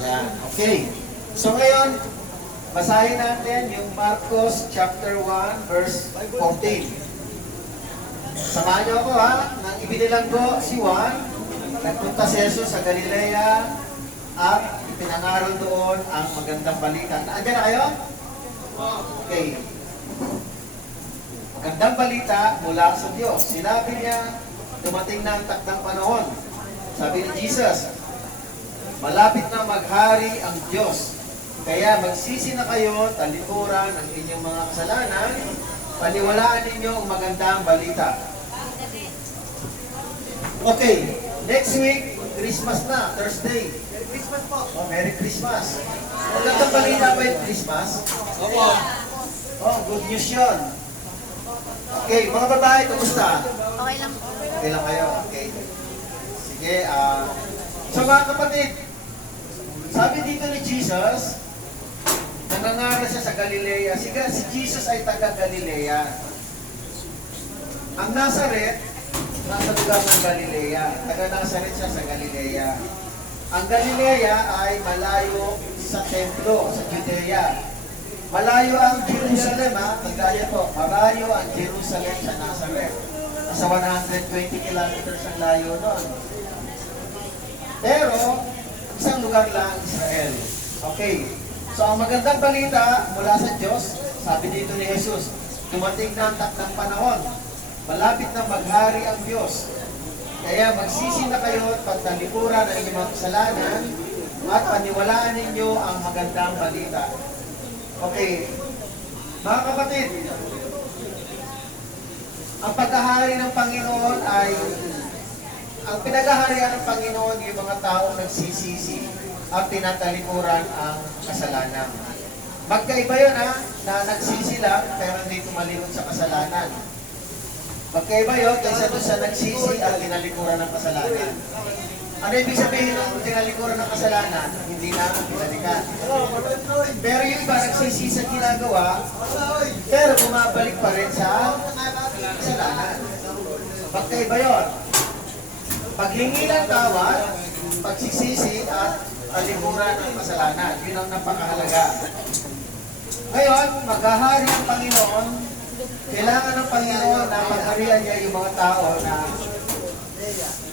Yan. Okay. So ngayon, basahin natin yung Marcos chapter 1 verse 14. Samahan niyo ako ha. Nang ibinilanggo si Juan, nagpunta si Jesus sa Galilea at pinangaral doon ang magandang balita. Nandiyan na kayo? Okay. Magandang balita mula sa Diyos. Sinabi niya, dumating na ang takdang panahon. Sabi ni Jesus, malapit na maghari ang Diyos. Kaya magsisi na kayo, talikuran ang inyong mga kasalanan, paniwalaan ninyo ang magandang balita. Okay, next week, Christmas na, Thursday. Merry Christmas po. Oh, Merry Christmas. Magandang balita ba yung Christmas? Opo. Oh, good news yun. Okay, mga babae, kumusta? Okay lang po. Okay lang kayo, okay. Sige, so mga kapatid, sabi dito ni Jesus, nangangaral siya sa Galilea. Si Jesus ay taga Galilea. Ang Nazaret, nasa lugar ng Galilea. Taga Nazaret siya sa Galilea. Ang Galilea ay malayo sa templo, sa Judea. Malayo ang Jerusalem, ha? Kagaya to, malayo ang Jerusalem sa Nazaret. Nasa 120 kilometers ang layo nun. Pero, isang lugar lang, Israel. Okay. So, ang magandang balita mula sa Diyos, sabi dito ni Jesus, dumating na ang takdang panahon. Malapit na maghari ang Diyos. Kaya magsisi na kayo at pagtalikuran ang inyong mga kasalanan at paniwalaan ninyo ang magandang balita. Okay. Mga kapatid, ang paghahari ng Panginoon ay, ang pinaghaharian ng Panginoon yung mga taong nagsisisi at tinatalikuran ang kasalanan. Magkaiba yun na nagsisi lang pero hindi tumalikod sa kasalanan. Magkaiba yun kaysa doon sa nagsisi at tinalikuran ng kasalanan. Ano ibig sabihin ng tinalikuran ng kasalanan? Hindi na pinalikan. Pero yung iba nagsisi sa ginagawa, pero bumabalik pa rin sa kasalanan. Magkaiba yun. Paghingi ng tawad, pagsisisi at talikuran ng kasalanan. Yun ang napakahalaga. Ngayon, maghahari ang Panginoon. Kailangan ng Panginoon na magharian niya yung mga tao na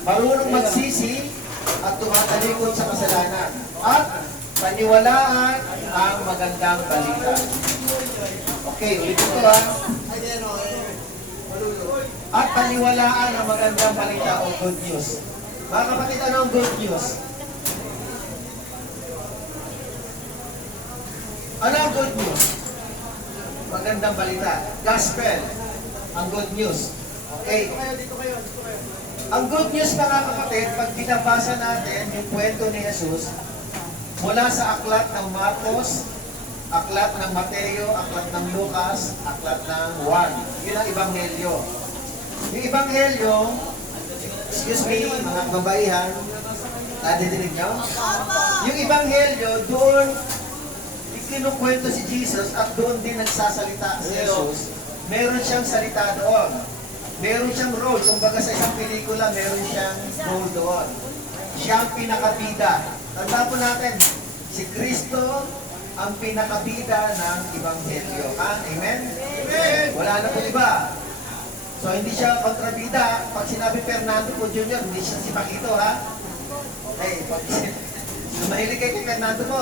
marunong magsisi at tumatalikod sa kasalanan. At paniwalaan ang magandang balita. Okay, ulitin ko At paniwalaan ang magandang balita o good news. Mga kapatid, ano ang good news? Ano ang good news? Magandang balita. Gospel. Ang good news. Okay. Dito kayo. Ang good news, mga kapatid, pag binabasa natin yung kwento ni Jesus mula sa aklat ng Marcos, aklat ng Mateo, aklat ng Lucas, aklat ng Juan. Yun ang ebanghelyo. Yung ebanghelyo, excuse me, mga kabaihan, nadidinig nyo? Yung ebanghelyo, doon kinukwento si Jesus at doon din nagsasalita si Jesus. Meron siyang salita doon. Meron siyang role. Kumbaga sa isang pelikula, meron siyang role doon. Siya ang pinakabida. Tanda po natin, si Kristo ang pinakabida ng ebanghelyo. Amen? Amen? Wala na po iba. So hindi siya kontrabida. Pag sinabi Fernando po Jr., hindi siya si Paquito, ha? Okay, pag mahilig kayo kay Fernando po.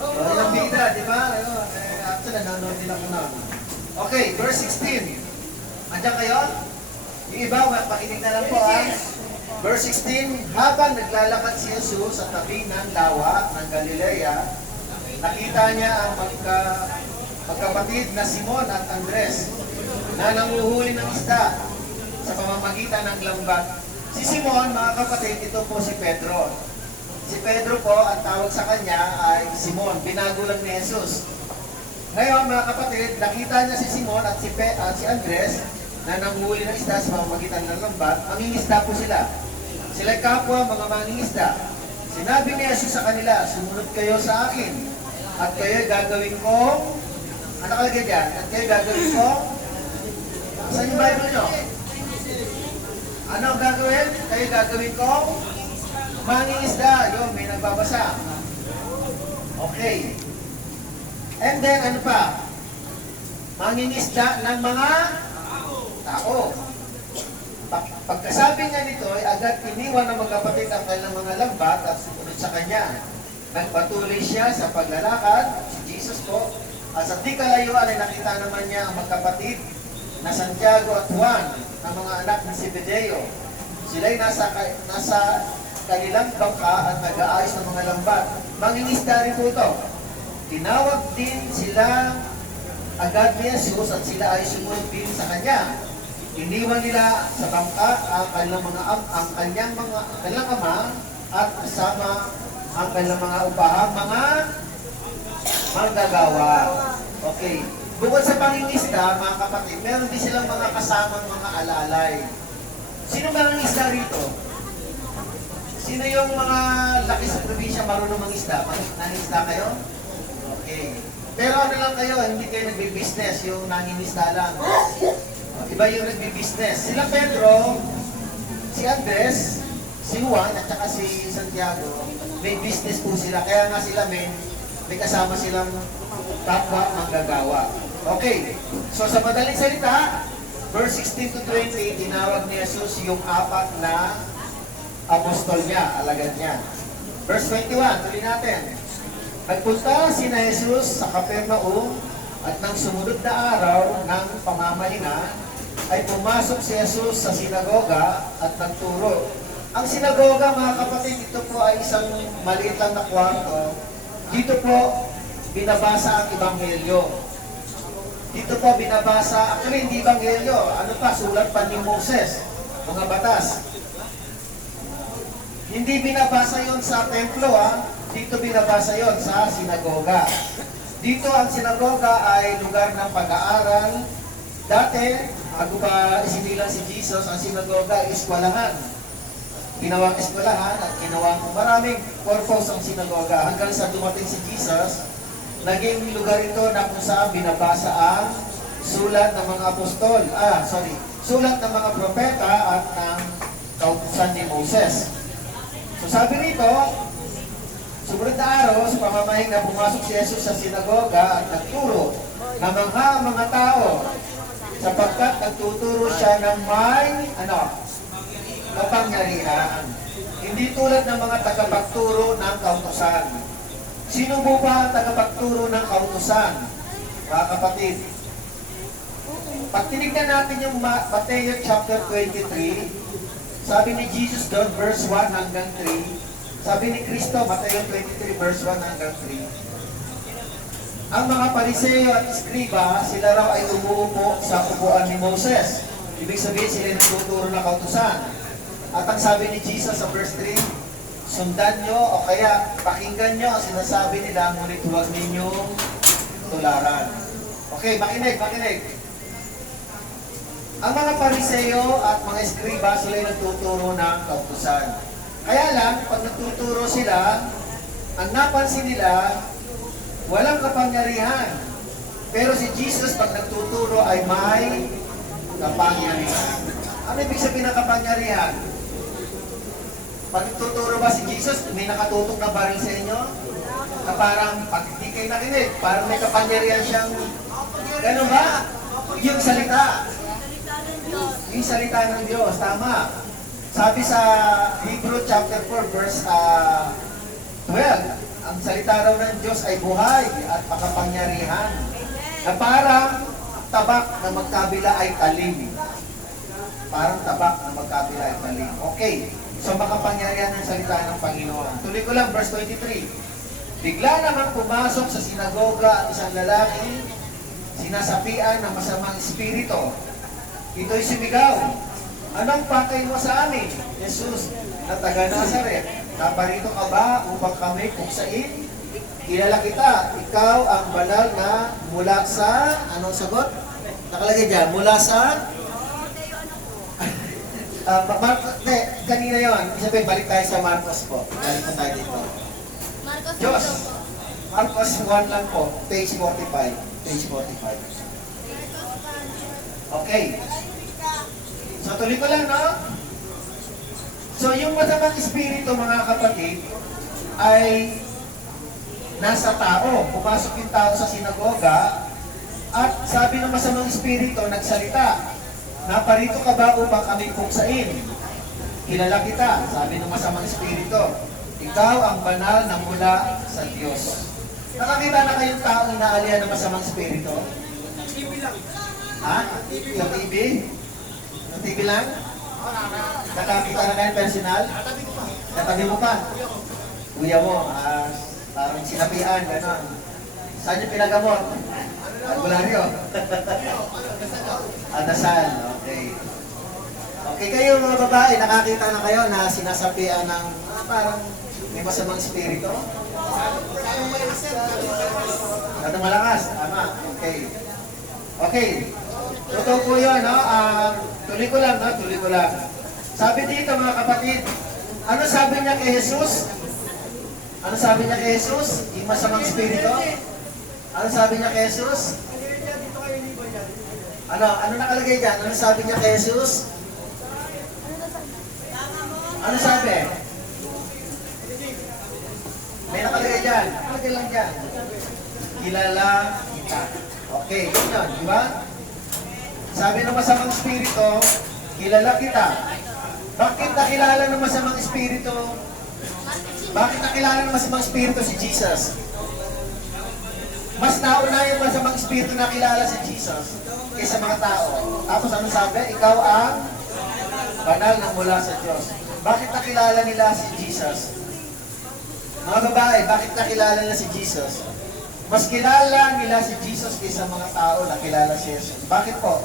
Ilang bida, di ba? Actually, nanonood din ako na. Okay, verse 16. Andiyan kayo? Yung iba, pakinig na lang po, ha? Verse 16, habang naglalakad si Jesus sa tabi ng lawa ng Galilea, nakita niya ang magkapatid na Simon at Andres na nanguhuli ng isda sa pamamagitan ng lambat. Si Simon, mga kapatid, ito po si Pedro. Si Pedro po, ang tawag sa kanya ay Simon, binago lang ni Jesus. Ngayon, mga kapatid, nakita niya si Simon at si Andres na nanguhuli ng isda sa pamamagitan ng lambat. Mangingisda po sila. Sila kapwa mga mangingisda. Sinabi ni Jesus sa kanila, sumunod kayo sa akin at kayo gagawin ko, ano kalagay dyan? At kayo gagawin ko, saan yung Bible nyo? Ano ang gagawin? Kayo gagawin ko, mangingisda. Yun, may nagbabasa. And then, ano pa? Mangingisda ng mga tao. Pagkasabi nga nito, ay agad iniwan ng mga kapatid ang kanilang mga lambat at sumunod sa kanya. Nagpatuloy siya sa paglalakad, si Jesus po, at sa di kalayuan ay nakita naman niya ang magkapatid na Santiago at Juan, ang mga anak ni Zebedeo. Sila'y nasa kanilang bangka at nag-aayos ng mga lambat. Mangingisda rin po ito. Tinawag din sila agad ni Jesus at sila ay sumunod din sa kanya. Iniwan nila sa bangka ang kanyang ama at kasama ang kanilang mga upahang mga manggagawa. Okay. Bukod sa pangingisda, mga kapatid, meron din silang mga kasamang mga alalay. Sino mangingisda rito? Sino yung mga laki sa probinsya marunong mangisda? Nangisda kayo? Okay. Pero ano lang kayo, hindi kayo nagbi-business, yung nangingisda lang. Iba yung nagbi-business. Sila Pedro, si Andres, si Juan, at saka si Santiago, may business po sila. Kaya nga sila may kasama silang kapwa manggagawa. Okay. So sa madaling salita, verse 16 to 20, tinawag ni Jesus yung apat na apostol niya, alagad niya. Verse 21, tuloy natin. Nagpunta sina Jesus sa Capernaum at nang sumunod na araw ng pamamahinga, ay pumasok si Jesus sa sinagoga at nagturo. Ang sinagoga, mga kapatid, ito po ay isang maliit lang na kwarto. Dito po binabasa ang Ebanghelyo. Dito po binabasa, actually hindi Ebanghelyo, ano pa, sulat pa ni Moses, mga batas. Hindi binabasa yon sa templo, dito binabasa yon sa sinagoga. Dito ang sinagoga ay lugar ng pag-aaral. Dati, bago pa isinilang si Jesus, ang sinagoga ay eskwelahan. Ginawang eskwelahan at ginawang maraming purpose ang sinagoga. Hanggang sa dumating si Jesus, naging lugar ito na kung saan binabasa ang sulat ng mga apostol, sulat ng mga propeta at ng kautusan ni Moses. So sabi rito, sumunod na araw, sa pamamahinga, pumasok si Jesus sa sinagoga at nagturo na mga tao sapagkat nagtuturo siya ng may, kapangyarihan. Hindi tulad ng mga tagapagturo ng kautusan. Sino po ba ang tagapagturo ng kautusan? Mga kapatid, pag tinignan natin yung Mateo chapter 23, sabi ni Jesus doon, verse 1 hanggang 3, sabi ni Kristo, Mateo 23, verse 1 hanggang 3, ang mga Pariseo at Iskriba, sila raw ay umuupo sa upuan ni Moses. Ibig sabihin, sila nagtuturo ng kautusan. At ang sabi ni Jesus sa verse 3, sundan nyo o kaya pakinggan nyo ang sinasabi nila, ngunit huwag ninyong tularan. Okay, makinig. Ang mga Pariseo at mga Iskriba, sila ay nagtuturo ng kautusan. Kaya lang, pag nagtuturo sila, ang napansin nila, walang kapangyarihan. Pero si Jesus, pag nagtuturo, ay may kapangyarihan. Ano ibig sabihin ng kapangyarihan? Pag nagtuturo ba si Jesus, may nakatutok na baril sa inyo? Na parang, pag hindi kayo nakinig, parang may kapangyarihan siyang, gano'n ba? Yung salita. Yung salita ng Diyos, tama. Sabi sa Hebrew chapter 4, verse 12, ang salita raw ng Diyos ay buhay at makapangyarihan. Na parang tabak na magkabila ay talim. Parang tabak na magkabila ay talim. Okay. So makapangyarihan ng salita ng Panginoon. Tuloy ko lang, verse 23. Bigla namang pumasok sa sinagoga ang isang lalaki, sinasapian ng masamang espiritu. Ito'y sumigaw, anong pakay mo sa amin, Jesus, na taga Nazaret? Naparito ka ba upang kami kuksain? Kilala kita, ikaw ang banal na mula sa, anong sagot? Nakalagay dyan, mula sa? Kanina yun. Sabihin, balik tayo sa Marcos po. Balik na tayo dito. Diyos, Marcos 1 lang po, page 45. Page 45. Okay. So, tuloy ko lang, no? So, yung masamang espiritu, mga kapatid, ay nasa tao. Pumasok yung tao sa sinagoga at sabi ng masamang espiritu, nagsalita, naparito ka ba upang kami puksain? Kilala kita, sabi ng masamang espiritu. Ikaw ang banal na mula sa Diyos. Nakakita na kayong taong naalihan ng masamang espiritu? Ha? Sa TV? Sa TV lang? Nakakita na kayo personal? Natabi mo pa? Kuya mo, parang sinapian, gano'n. Saan yung pinagamot? Albularyo? Dasal, okay. Okay, kayo mga babae, nakakita na kayo na sinasapian ng parang may masamang espiritu? Natang malakas, tama, okay. Okay, totoo po yun, no? Tuloy ko lang, no? Tuloy ko lang. Sabi dito mga kapatid, ano sabi niya kay Jesus? Ano sabi niya kay Jesus? Yung masamang espiritu? Ano sabi niya kay Jesus? Ano nakalagay dyan? Ano sabi niya kay Jesus? Ano sabi? May nakalagay dyan. Nakalagay lang dyan. Kilala kita. Okay, yun, di ba? Sabi ng masamang espiritu, kilala kita. Bakit nakilala ng masamang espiritu? Bakit nakilala ng masamang espiritu si Jesus? Mas nauna yung masamang espiritu na kilala si Jesus kaysa mga tao. Tapos ano sabi? Ikaw ang banal na mula sa Diyos. Bakit nakilala nila si Jesus? Mga babae, bakit nakilala nila si Jesus? Mas kilala nila si Jesus kaysa mga tao na kilala si Jesus. Bakit po?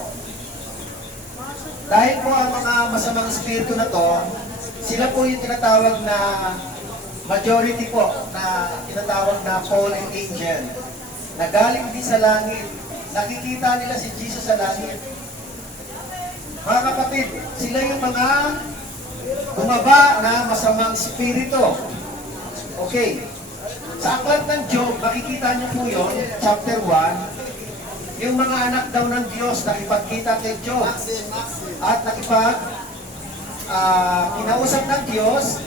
Dahil po ang mga masamang espiritu na to, sila po yung tinatawag na majority po, na tinatawag na fallen angel, na galing din sa langit. Nakikita nila si Jesus sa langit. Mga kapatid, sila yung mga bumaba na masamang espiritu. Okay. Sa aklat ng Job, makikita niyo po yun, chapter 1, yung mga anak daw ng Diyos nakipagkita kay Job at kinausap ng Diyos.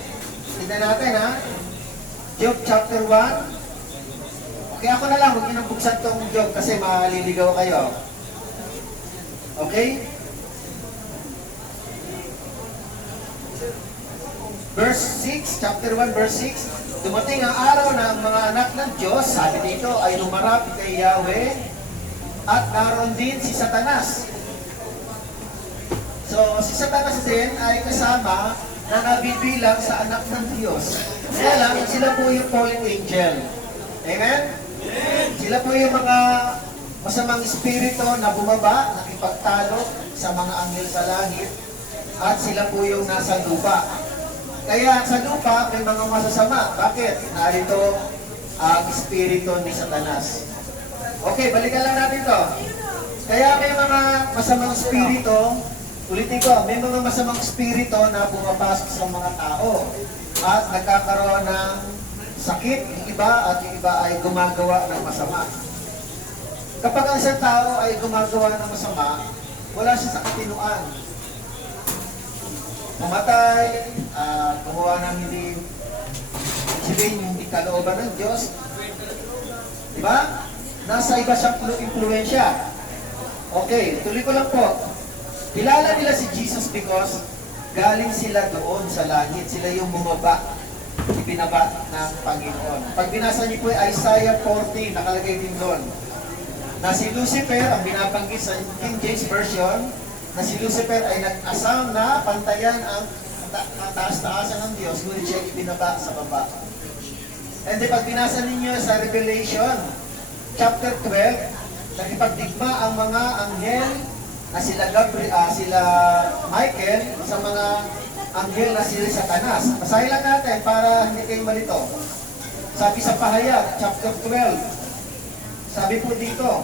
Tignan natin, ha? Job chapter 1. Okay, ako na lang, huwag niyo nang buksan tong Job kasi maliligaw kayo. Okay? Verse 6, chapter 1, verse 6. Dumating ang araw na ang mga anak ng Diyos, sabi dito, ay lumarapit kay Yahweh at naroon din si Satanas. So, si Satanas din ay kasama na nabibilang sa anak ng Diyos. Kaya lang, sila po yung fallen angel. Amen? Sila po yung mga masamang espiritu na bumaba, nakipagtalo sa mga anghel sa langit, at sila po yung nasa lupa. Kaya sa lupa, may mga masasama. Bakit? Narito ang espiritu ni Satanas. Okay, balikan lang natin to. Kaya may mga masamang espiritu, ulitin ko, may mga masamang espiritu na pumapasok sa mga tao at nagkakaroon ng sakit yung iba at yung iba ay gumagawa ng masama. Kapag ang isang tao ay gumagawa ng masama, wala siya sa katinuan. Pumatay, gumawa ng hindi kalooban ng Diyos. Diba? Nasa iba siyang impluensya. Okay, tuloy ko lang po. Kilala nila si Jesus because galing sila doon sa langit. Sila yung bumaba, ibinaba ng Panginoon. Pag binasa niyo po Isaiah 40, nakalagay din doon, na si Lucifer, ang binabanggit sa King James Version, na si Lucifer ay nag-asam na pantayan ang taas-taasan ng Diyos, ngunit siya ibinaba sa baba. And then pag binasa ninyo sa Revelation, chapter 12, nakipagdigma ang mga anghel na sila Michael sa mga anghel na sila Satanas. Basahin lang natin para hindi kayo malito. Sabi sa Pahayag, chapter 12, sabi po dito,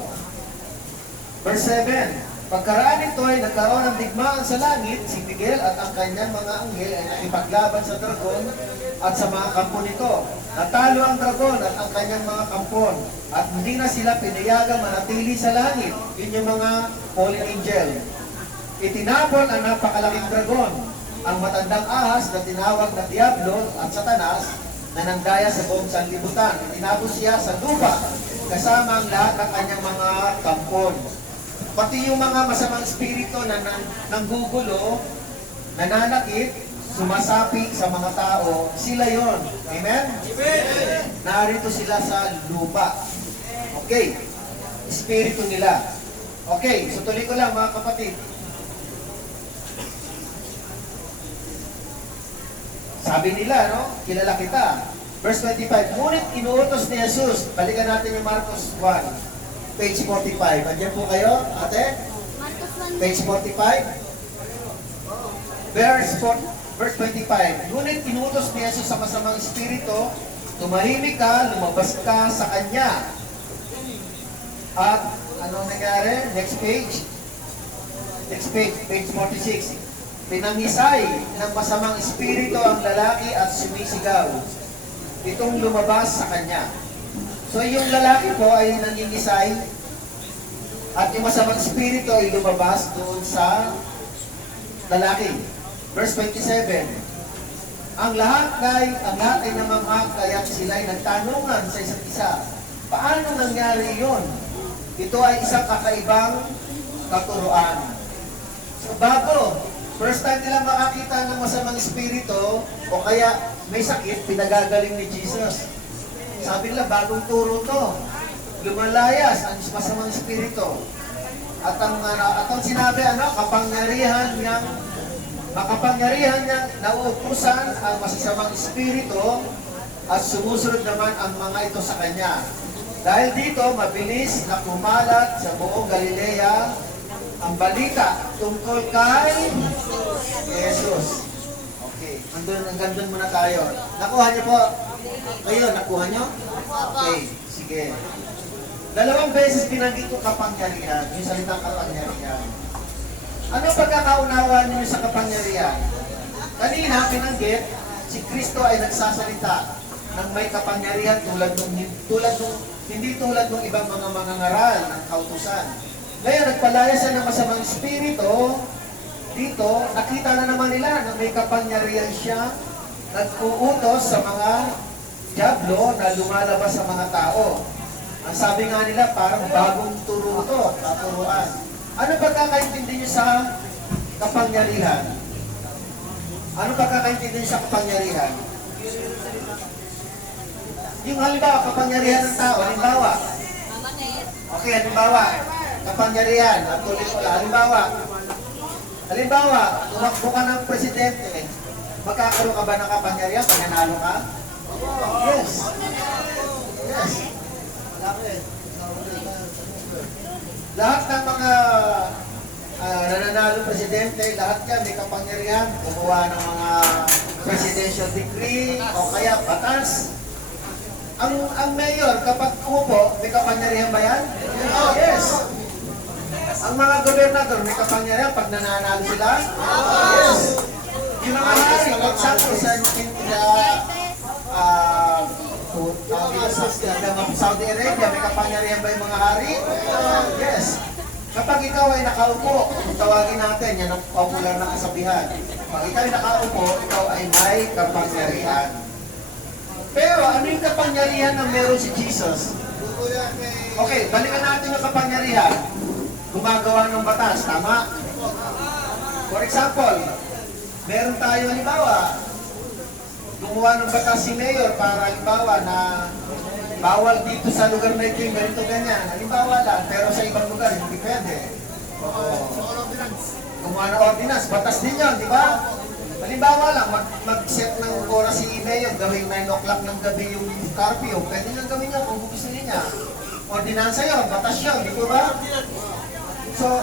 verse 7, pagkaraan nito ay nagkaroon ng digmaan sa langit, si Miguel at ang kanyang mga anghel ay nakipaglaban sa dragon at sa mga kampo nito. Natalo ang dragon at ang kanyang mga kampon at hindi na sila pinayagang manatili sa langit. Yun yung mga fallen angel. Itinapon ang napakalaking dragon, ang matandang ahas na tinawag na Diablo at Satanas, na nandaya sa buong sanlibutan. Tinapos siya sa lupa kasama ang lahat ng kanyang mga kampon. Pati yung mga masamang espiritu na nanggugulo, nananakit, sumasapi sa mga tao, sila yon. Amen? Amen! Narito sila sa lupa. Okay. Espiritu nila. Okay, so tuloy ko lang mga kapatid. Sabi nila, no? Kilala kita. Verse 25, ngunit inuutos ni Jesus. Balikan natin yung Marcos 1, page 45. Andiyan po kayo, ate? Page 45. Verse 25, ngunit inuutos ni Jesus sa masamang espiritu, tumahimik ka, lumabas ka sa kanya. At anong nangyari? Next page. Next page, page 46. Pinangisay ng masamang espiritu ang lalaki at sumisigaw. Itong lumabas sa kanya. So yung lalaki po ay nangingisay at yung masamang espiritu ay lumabas doon sa lalaki. Verse 27. Ang lahat ay namamag, kaya't sila ay nagtanungan sa isa't isa. Paano nangyari yon? Ito ay isang kakaibang katuruan. So bago, first time nila makakita ng masamang espiritu o kaya may sakit, pinagagaling ni Jesus. Sabi nila, bagong turo to. Lumalayas ang masamang espiritu. At ang sinabi, kapangyarihan niyang nauutusan ang masasamang espiritu at sumusunod naman ang mga ito sa kanya. Dahil dito, mabilis na kumalat sa buong Galilea ang balita tungkol kay Jesus. Okay, hanggang muna tayo. Nakuha niyo po? Kayo, nakuha niyo? Okay, sige. Dalawang beses binanggit ko kapangyarihan, yung salitang kapangyarihan. Ano pagkakaunawa niyo sa kapangyarihan? Kanina, binanggit, si Kristo ay nagsasalita ng may kapangyarihan hindi tulad ng ibang mga mangangaral ng kautusan. Ngayon, nagpalaya siya ng masamang espiritu. Dito, nakita na naman nila na may kapangyarihan siya nag-uutos sa mga diablo na lumalabas sa mga tao. Ang sabi nga nila, parang bagong turo to, katuruan. Ano pagkakaintindi niyo sa kapangyarihan? Ano pagkakaintindi niyo sa kapangyarihan? Yung halimbawa, kapangyarihan ng tao, halimbawa. Okay, halimbawa, kapangyarihan, at tuloy ko lang, halimbawa, tumakbo ka ng presidente, magkakaroon ka ba ng kapangyarihan pag nanalo ka? Yes. Yes. Lahat ng mga nananalo presidente, lahat yan may kapangyarihan, gumawa ng mga presidential decree o kaya batas. Ang mayor, kapag umupo, may kapangyarihan ba yan? Yes. Ang mga gobernador, may kapangyarihan pag nananalo sila? Yes. Yung mga hari, for example, sa Saudi Arabia, may kapangyarihan ba yung mga hari? Yes. Kapag ikaw ay nakaupo, tawagin natin, yan ang popular na kasabihan. Pag ikaw ay nakaupo, ikaw ay may kapangyarihan. Pero ano yung kapangyarihan na meron si Jesus? Okay, balikan natin yung kapangyarihan. Gumagawa ng batas, tama? For example, meron tayo halimbawa, gumawa ng batas si Mayor para halimbawa na bawal dito sa lugar na ito yung ganito ganyan. Halimbawa lang, pero sa ibang lugar hindi pwede. Gumawa ng ordinance, batas din yun, di ba? Halimbawa lang, mag-set ng oras si Mayor, gawing 9 o'clock ng gabi yung curfew. Pwede nang gawin niya kung gusto niya. Ordinansa yun, batas yun, di ba? So,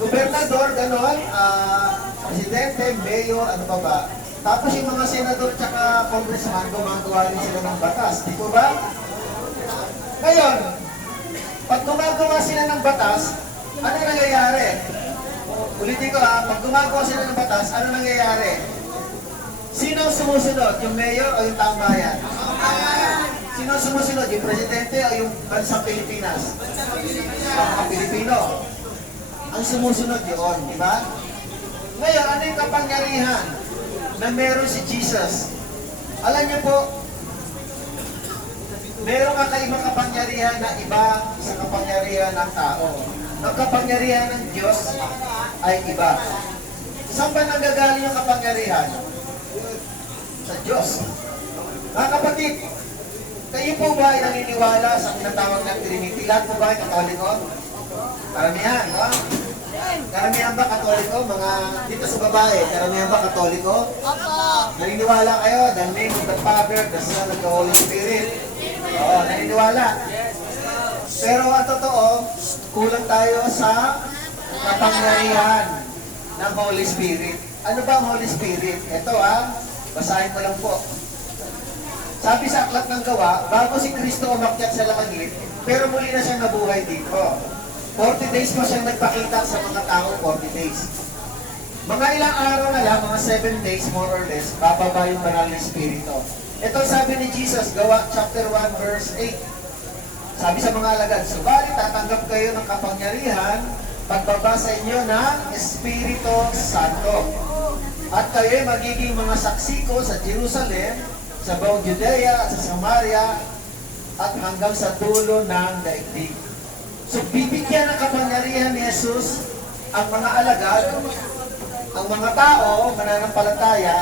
gobernador, ganon, presidente, mayor, ano pa ba? Tapos yung mga senador tsaka congressman, gumagawa rin sila ng batas, di ba? Ngayon, pag gumagawa sila ng batas, ano nangyayari? Ulitin ko pag gumagawa sila ng batas, ano nangyayari? Sino sumusunod? Yung mayor o yung taong bayan? Sino sumusunod? Yung presidente o yung bansang Pilipinas? Mga Pilipino. Ang sumusunod yun, di ba? Ngayon, ano yung kapangyarihan na meron si Jesus? Alam niyo po, Meron kakaibang kapangyarihan na iba sa kapangyarihan ng tao. Ang kapangyarihan ng Diyos ay iba. Saan ba nanggagaling yung kapangyarihan? Sa Diyos. Mga kapatid, kayo po ba ay naniniwala sa tinatawag ng Trinity? Lahat po ba ay Katoliko? Karamihan, no? Karamihan ba Katoliko? Mga dito sa babae, karamihan ba Katoliko? Opo. Naniniwala kayo, the name of the Father, the Son, and the Holy Spirit. Oo, naniniwala. Pero ang totoo, kulang tayo sa kapangyarihan ng Holy Spirit. Ano ba ang Holy Spirit? Ito basahin ko lang po. Sabi sa Aklat ng Gawa, bago si Kristo umakyat sa langit, pero muli na siyang nabuhay dito. 40 days pa siyang nagpakita sa mga tao, 40 days. Mga ilang araw na lang, mga 7 days more or less, bababa yung banal na Espiritu. Ito sabi ni Jesus, Gawa chapter 1 verse 8. Sabi sa mga alagad, subalit tatanggap kayo ng kapangyarihan pagbaba sa inyo ng Espiritu Santo. At kayo magiging mga saksi ko sa Jerusalem, sa buong Judea at sa Samaria, at hanggang sa dulo ng daigdig. So, bibigyan ng kapangyarihan ni Jesus ang mga alagad, ang mga tao, mananampalataya,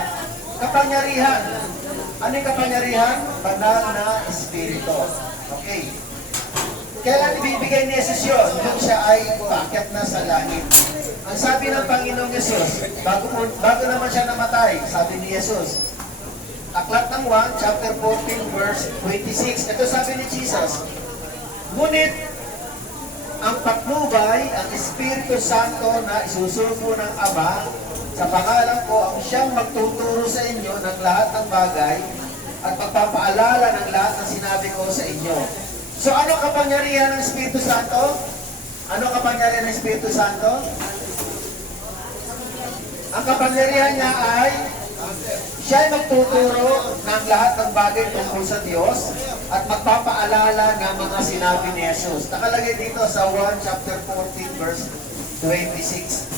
kapangyarihan. Ano yung kapangyarihan? Banal na Espiritu. Okay. Kailan ibibigay ni Jesus yun? Nung siya ay paakyat na sa langit. Ang sabi ng Panginoong Jesus, bago naman siya namatay, sabi ni Jesus, Aklat ng 1, chapter 14, verse 26. Ito sabi ni Jesus, ngunit ang patnubay, ang Espiritu Santo na isusuko ng Ama, sa pangalan ko, ang siyang magtuturo sa inyo ng lahat ng bagay at magpapaalala ng lahat ng sinabi ko sa inyo. So ano kapangyarihan ng Espiritu Santo? Ano kapangyarihan ng Espiritu Santo? Ang kapangyarihan niya ay siya ay magtuturo ng lahat ng bagay tungkol sa Diyos at magpapaalala ng mga sinabi ni Jesus. Nakalagay dito sa 1 chapter 14 verse 26.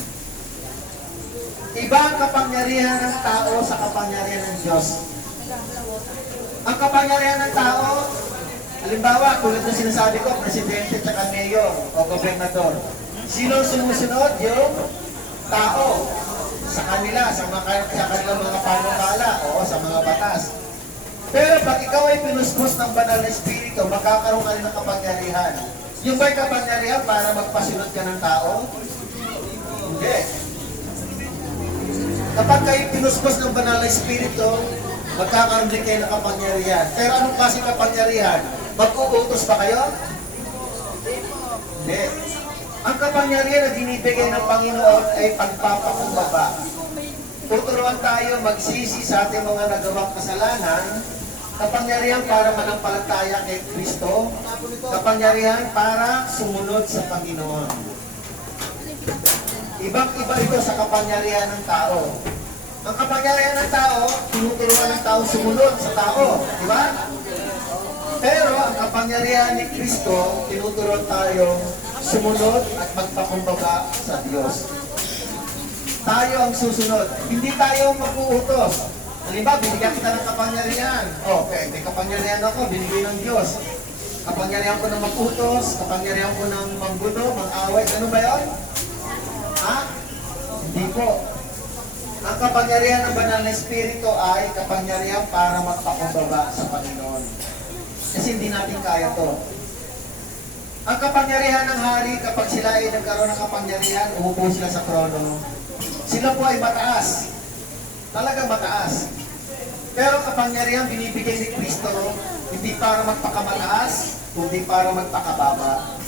Iba ang kapangyarihan ng tao sa kapangyarihan ng Diyos. Ang kapangyarihan ng tao, halimbawa, tulad ng sinasabi ko, presidente at mayor o gobernador. Sino sumusunod? Yung tao. Sa kanila, sa kanilang mga panukala o sa mga batas. Pero pag ikaw ay pinuspos ng banal na Espiritu, magkakaroon ka rin ng kapangyarihan. Yung ba'y kapangyarihan para magpasunod ka ng tao? Hindi. Kapag kayo pinuspos ng banal na Espiritu, magkakaroon din kayo ng kapangyarihan. Pero anong klaseng kapangyarihan? Mag-uutos ba kayo? Hindi. Ang kapangyarihan na binibigay ng Panginoon ay pagpapakumbaba. Tuturuan tayo magsisi sa ating mga nagawang kasalanan, kapangyarihan para manampalataya kay Kristo, kapangyarihan para sumunod sa Panginoon. Ibang-iba ito sa kapangyarihan ng tao. Ang kapangyarihan ng tao, tinuturuan ng tao sumunod sa tao. Di ba? Pero ang kapangyarihan ni Kristo, tinuturuan tayo sumunod at magpakumbaba sa Diyos. Tayo ang susunod. Hindi tayo mag-uutos. Halimbawa, binigyan kita ng kapangyarihan. Okay, may kapangyarihan ako, binigay ng Diyos. Kapangyarihan ko ng mag-utos, kapangyarihan ko ng manggulo, mang-away. Ano ba yun? Ha? Hindi po. Ang kapangyarihan ng banal na Espiritu ay kapangyarihan para magpakumbaba sa Panginoon. Kasi hindi natin kaya to. Ang kapangyarihan ng hari, kapag sila ay nagkaroon ng kapangyarihan, umupo sila sa trono. Sila po ay mataas. Talagang mataas. Pero kapangyarihan binibigay ni Kristo, hindi para magpakamataas, kundi para magpakababa.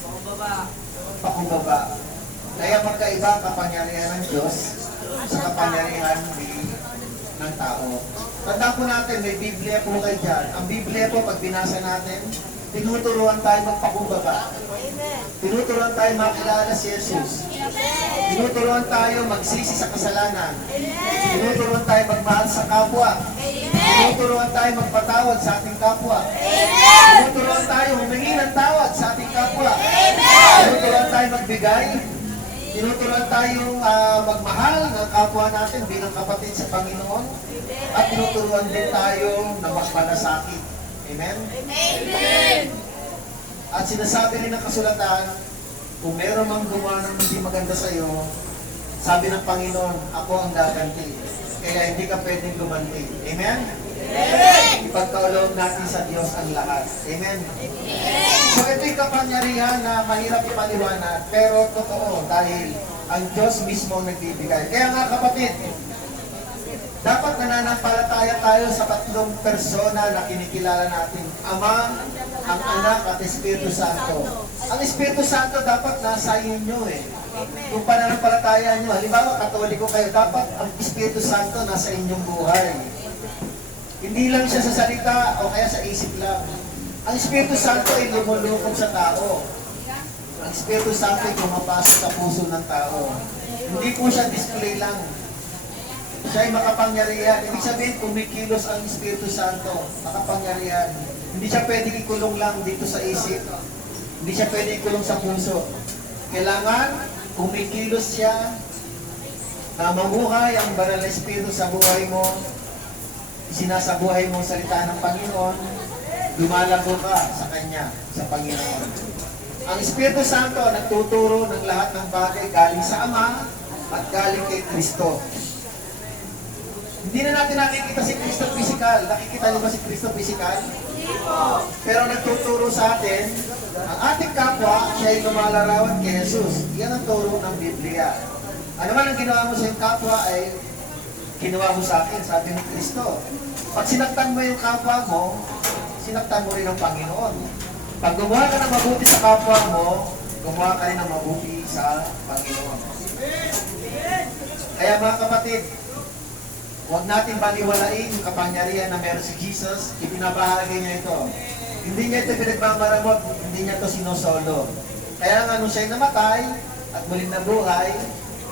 Pakumbaba. Kaya magkaiba ang kapangyarihan ng Diyos sa kapangyarihan ng tao. Tandaan po natin, may Biblia po kayo dyan. Ang Biblia po, pag binasa natin, tinuturuan tayo magpakumbaba. Tinuturuan tayo makilala si Jesus. Tinuturuan tayo magsisi sa kasalanan. Tinuturuan tayo magmahal sa kapwa. Tinuturuan tayo magpatawad sa ating kapwa. Tinuturuan tayo humingi ng tawad sa ating kapwa. Tinuturuan tayo magbigay. Tinuturuan tayong magmahal ng kapwa natin bilang kapatid sa Panginoon. At tinuturuan din tayo na magmalasakit. Amen? Amen. At sinasabi rin ng kasulatan, kung meron mang gumawa ng hindi maganda sa iyo, sabi ng Panginoon, ako ang gaganti. Kaya hindi ka pwedeng gumanti. Amen? Amen. Ipagkaulog natin sa Diyos ang lahat. Amen? So ito'y kapangyarihan na mahirap ipaliwanag, pero totoo dahil ang Diyos mismo ang nagbibigay. Kaya nga kapatid, dapat nananampalataya tayo sa tatlong persona na kinikilala natin. Ama, ang Anak at Espiritu Santo. Ang Espiritu Santo dapat nasa inyo eh. Kung pananampalataya nyo, halimbawa katoliko kayo, dapat ang Espiritu Santo nasa inyong buhay. Hindi lang siya sa salita o kaya sa isip lang. Ang Espiritu Santo ay lumulukong sa tao. Ang Espiritu Santo ay pumapasok sa puso ng tao. Hindi po siya display lang. Siya ay makapangyarihan. Ibig sabihin, kumikilos ang Espiritu Santo. Makapangyarihan. Hindi siya pwedeng ikulong lang dito sa isip. Hindi siya pwedeng ikulong sa puso. Kailangan, kumikilos siya na mamuhay ang banal na Espiritu sa buhay mo. Sinasabuhay mo ang salita ng Panginoon. Lumalago ka sa Kanya, sa Panginoon. Ang Espiritu Santo nagtuturo ng lahat ng bagay galing sa Ama at galing kay Kristo. Hindi na natin nakikita si Kristo physical. Nakikita niyo ba si Kristo physical? Pero nagtuturo sa atin, ang ating kapwa, siya ay lumalarawan kay Jesus. Yan ang turo ng Biblia. Ano man ang ginawa mo sa iyong kapwa ay ginawa mo sa akin, sabi ng Kristo. Pag sinaktan mo yung kapwa mo, sinaktan mo rin ang Panginoon. Pag gumawa ka ng mabuti sa kapwa mo, gumawa ka rin ng mabuti sa Panginoon. Kaya mga kapatid, huwag natin baliwalain yung kapangyarihan na meron si Jesus. Ipinabahagi niya ito. Hindi niya ito pinagmamaramot, hindi niya ito sinosolo. Kaya nga nung siya'y namatay at muling nabuhay,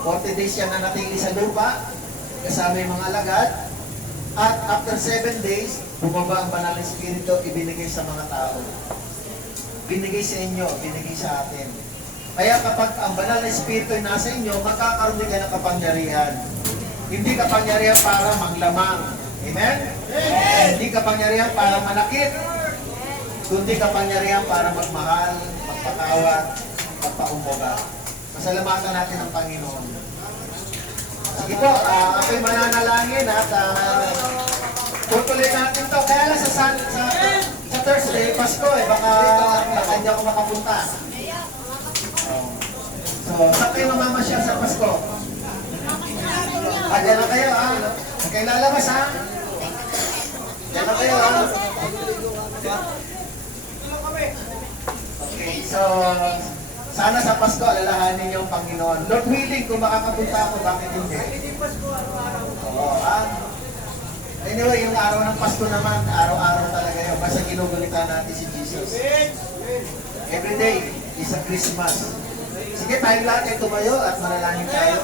40 days siya nanatili sa lupa, kasama yung mga alagad, at after 7 days, bumaba ang banal na Espiritu, ibinigay sa mga tao. Binigay sa inyo, binigay sa atin. Kaya kapag ang banal na Espiritu ay nasa inyo, magkakaroon din kayo ng kapangyarihan. Hindi kapangyarihan para manglamang. Amen? Amen. Hindi kapangyarihan para manakit. Kundi kapangyarihan para magmahal, magpatawad, magpaumbaga. Masalamatan natin ang Panginoon. Sige po, ako'y mananalangin at tutuloy natin to. Kaya lang sa Thursday, Pasko eh, baka hindi ako makapunta. So, saan kayo mamamasya sa Pasko? Diyan na kayo ha. Huwag kayo lalabas ha. Diyan na kayo ha. Okay, so sana sa Pasko alalahanin niyo ang Panginoon. Lord willing, kung makakapunta ako, bakit hindi? Oo, ha? Anyway, yung araw ng Pasko naman, araw-araw talaga yun. Basta ginugulitan natin si Jesus. Every day is a Christmas. Sige, tayo lahat ay tumayo at manalangin tayo.